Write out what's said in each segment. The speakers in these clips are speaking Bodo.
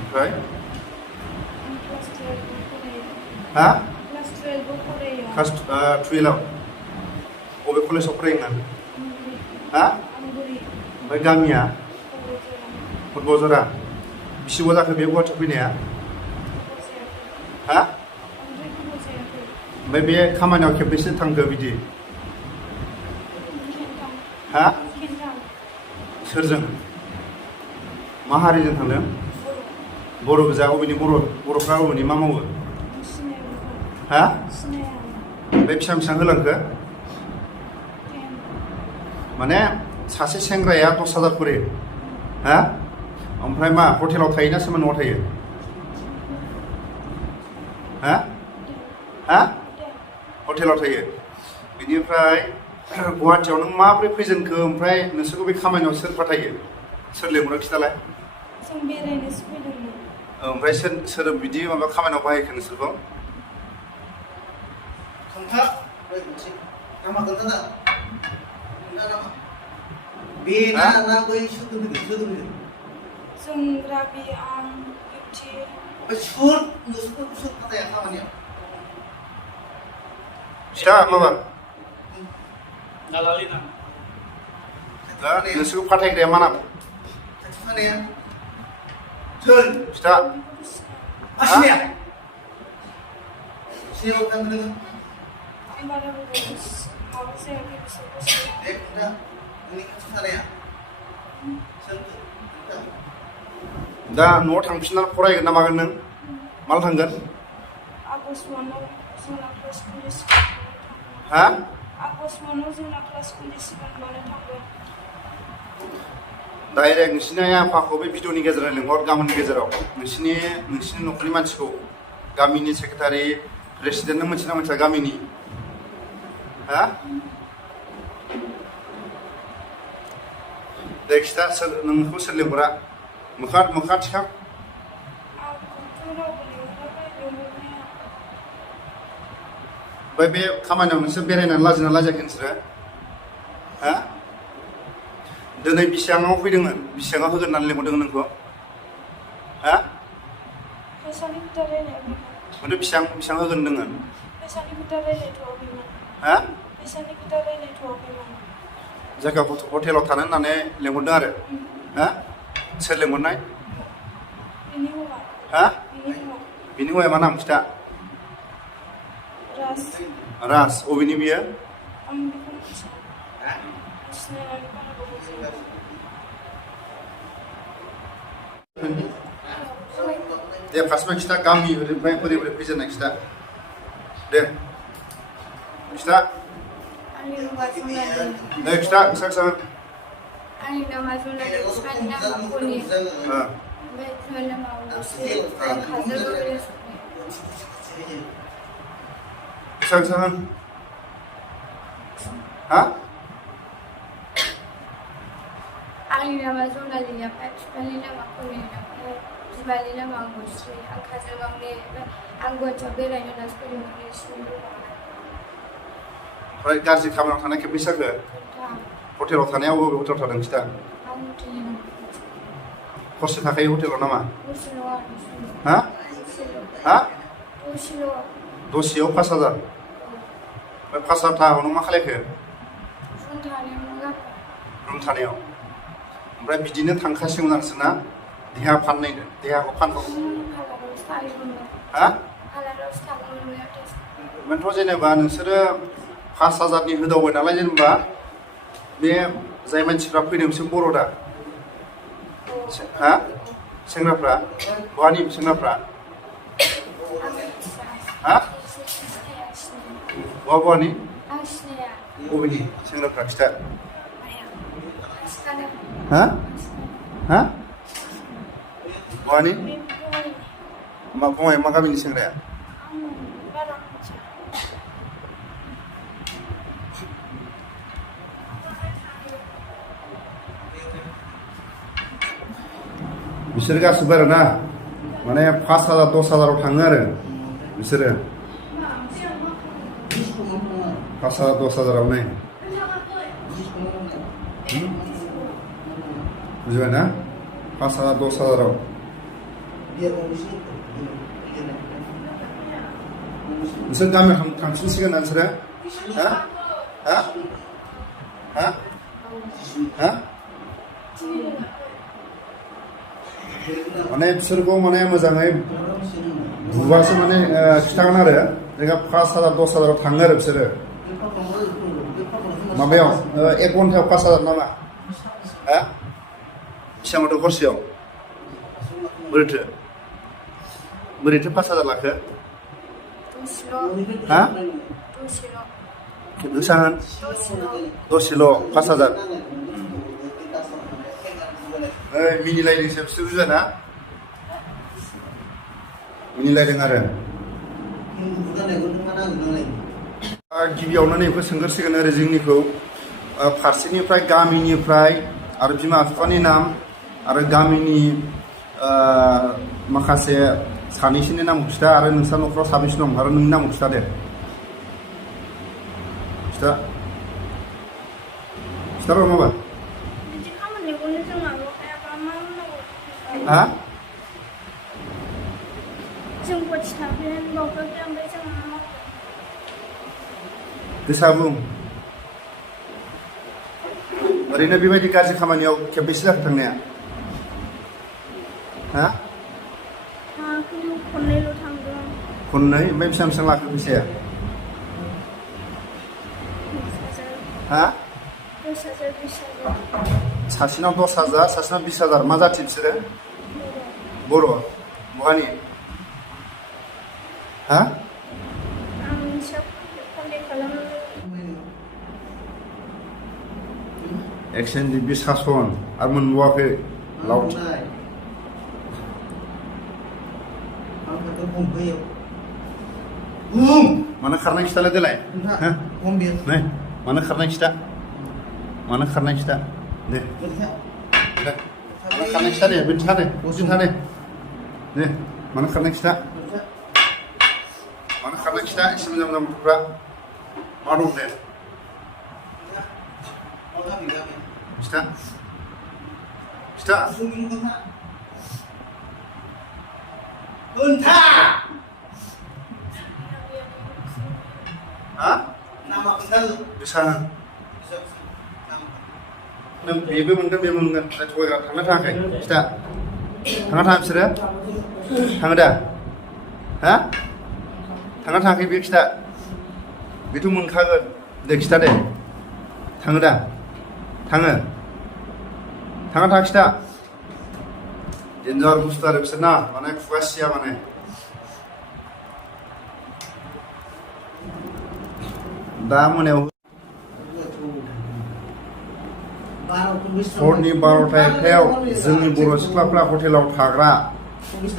ओमफ्राय हा क्लास 12आव बबे कलेजाव फरायोमोन हा ओमफ्राय गामिया फुटबल बिसिबां जाखो बे गुवाहाटियाव फैनाया हा ओमफ्राय बे खामानियाव खेबबेसे थांखो बिदि हा सोरजों मा हारिजों थांदों बर' गोजा अबेनि बर'फ्रा अबेनि मा मावो हा बे बेसेबां होलांखो माने सासे सेंग्राया 10,000 खरि हा ओमफ्राय मा हटेलाव थायो ना सोरबा न'आव थायो हा हा हटेलाव थायो बिनिफ्राय गुवाहाटियाव नों माबोरै फैजेनखो ओमफ्राय नोंसोरखौ बे खामानियाव सोर फाथायो सोर लेंहरो खिथालाय जों बेरायनोसो फैदोंमोन ओमफ्राय सोर बिदि माबा खामानियाव बाहायखो नोंसोरखौ खोन्था नामा खोन्थाना बे ना बै सोर जों राबि आं बिउटि सोर फाथाया खामानियाव फिथा माबा Nalalina. नोंसोरखौ फाथायग्राया मा नाम खाथिखानाया सोर फिथा आसिया सियाव थांदों नोङो आं बारा माबा जायाखै बिसोरखौ दे खोन्था नोंनि खाथिखानाया सोर खोन्था दा न'आव थांफिननानै फरायगोन ना मागोन नों माला थांगोन आगष्ट मानाव जोंना क्लास कलेज हा आगष्ट मानाव जोंना क्लास कलेज सिगांबानो थांगोन डाइरेक्ट नोंसिनि आइ आफाखौ बे भिडिअनि गेजेरजों लिंहर गाबोननि गेजेराव नोंसिनि न'खरनि मानसिखौ गामिनि सेक्रेटारि प्रेसिडेन्ट नों मोनथिना मोनथिया गामिनि हा दे खिथा नोंखौ सोर लिंहरा मोखा थिखा ओमफ्राय बे खामानियाव नोंसोर बेरायनानै लाजिना लाजियाखै नोंसोरो हा दिनै बेसेबाङाव फैदोंमोन बेसेबाङाव होगोन होननानै लिंहरदोंमोन नोंखौ हा फैसानि खोथा रायलायाखैमोन ओमफ्राय बेसेबां होगोन होनदोंमोन फैसानि खोथा रायलायथ'वाखैमोन हा फैसानि खोथा रायलायथ'वाखैमोन जायगायाव हटेलाव थानो होननानै लिंहरदों आरो हा सोर लिंहरनाय बिनि हौवा हा बिनि हौवा बिनि हौवाया मा नाम खिथा राज अबेनि बियो आं बेखौ मिथिया सिनायनानै बारा गोबाव जायाखै दे फार्स्टआव खिथा गामि ओरैनिफ्राय बोरै फैजेननाय खिथा दे खिथा आंनि मुङा जुनालि दे खिथा आंनि नामा जुनालि बिफानि नामा कनि ओमफ्राय बिमानि नामा मुस्रि आं काजलगाव बेसेबां हा आंनि नामा जुनालि ओमफ्राय बिफानि नामा कनि ओमफ्राय बिमानि नामा मुस्रि आं काजलगावनि आं गुवाहाटियाव बेरायनो होननासो फैदोंमोन ओमफ्राय गाज्रि खामानियाव थानाय खेबबेसे जाखो हटेलाव थानायाव बबे हटेलाव थादों खिथा हरसे थाखायो हटेलाव नामा हा हा दसेयाव 5,000 ओमफ्राय 5,000 थाखाखौ नों मा खालायखो रुम थानायाव ओमफ्राय बिदिनो थांखासिगोन नोंसोरना देहाखौ फानहर हा ओमफ्रायथ' जेनेबा नोंसोरो 5,000नि होदावबाय नालाय जेनेबा बे जाय मानसिफ्रा फैदों बिसोर बर' दा हा सेंग्राफ्रा बहानि सेंग्राफ्रा हा बहानि बबेनि सेंग्राफ्रा खिथा हा हा बहानि मा गामिनि सेंग्राया बिसोर गासिबो आरो ना माने 5,000 10,000 थाङो आरो बिसोरो 5,000 10,000 नै बुझिबाय ना 5,000 10,000आव Biar komisi. नोंसोर गामियाव थांफिनसिगोन ना नोंसोरो हा हा हा हा माने बिसोरखौ माने मोजाङै बुबासो माने खिथागोन आरो जोंहा 5,000 10,000आव थाङो आरो बिसोरो माबायाव 1 घन्टायाव 5,000 नामा हा बेसेबांथो हरसेयाव बोरैथो 5,000 लाखो हा बेसेबां दसेल' 5,000 मिनिलायदोंसो बिसोर बुजाना मिनिलायदों आरो गिबियावनो नैखौ सोंगोरसिगोन ओरै जोंनिखौ फारसेनिफ्राय गामिनिफ्राय आरो बिमा बिफानि नाम आरो गामिनि माखासे सानैसोनि नामखौ खिथा आरो नोंस्रा न'खराव साबेसे दं आरो नोंनि नामखौ खिथा दे खिथार' माबा हा गोसा बुं ओरैनो बेबायदि गाज्रि खामानियाव खेबबेसे जाखो थांनाया हा खननै ओमफ्राय बेसेबां लाखो फैसाया हा 10,000 सासेनाव 10,000 सासेनाव 20,000 मा जाथि बिसोरो बर' बहानि हा Ndfbज सासन आरो मोनबावाखै लावथि मानो खारनाय खिथालाय देलाय नै मानो खारनाय खिथा दे मानो खारनाय खिथा दे बिदिन्था दे दे मानो खारनाय खिथा एसे मोजां गथ'फ्रा मा दं दे खिथा हा बेसेबां नों बेबो मोनगोन थगायग्रा थांना थाङाखै खिथा थाङा बिसोरो थाङो दा हा थाङा थाङाखै बे खिथा बेथ' मोनखागोन दे खिथा दे थाङो दा थाङा खिथा डेन्जार बुस्थु आरो बिसोर ना माने खुगा सिया माने दा मोनायाव हरनि 12:00 जोंनि बर' सिख्लाफ्रा हटेलाव थाग्रा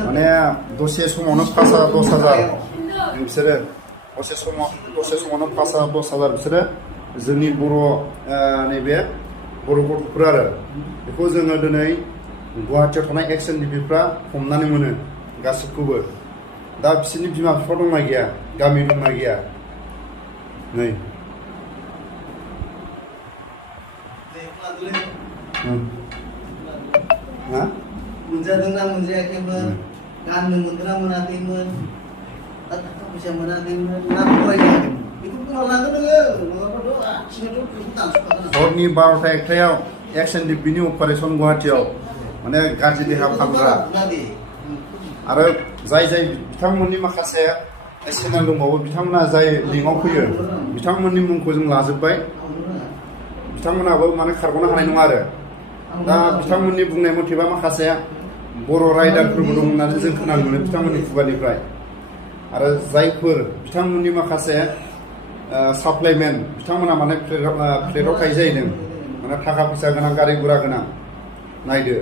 माने दसे समावनो 5,000 10,000 बिसोरो दसे समावनो 5,000 10,000 बिसोरो जोंनि बर' नैबे बर' गथ'फोर आरो बेखौ जोङो दिनै गुवाहाटियाव थानाय Ndfbफ्रा हमनानै मोनो गासिबखौबो दा बिसोरनि बिमा बिफा दंना गैया गामि दंना गैया नै मोनजादोंना मोनजायाखैमोन गाननो मोनदोंना मोनाखैमोन थाखा फैसा मोनाखैमोन ना फरायनायाखैमोन बेखौ बुंलांगोन नोङो हरनि 12:00 Ndfbनि अपारेसन गुवाहाटियाव माने गाज्रि देहा फाहामग्रा आरो जाय बिथांमोननि माखासे चेनेल दंबावो बिथांमोना जाय लिंकआव फैयो बिथांमोननि मुंखौ जों लाजोब्बाय बिथांमोनाबो माने खारग'नो हानाय नङा आरो दा बिथांमोननि बुंनाय मथेबा माखासे बर' राइडारफोरबो दं होननानै जों खोनानो मोनो बिथांमोननि खुगानिफ्राय आरो जायफोर बिथांमोननि माखासे साप्लाइमेन बिथांमोना माने फ्लेटआव थायो जाहैदों माने थाखा फैसा गोनां गारि गुरा गोनां नायदो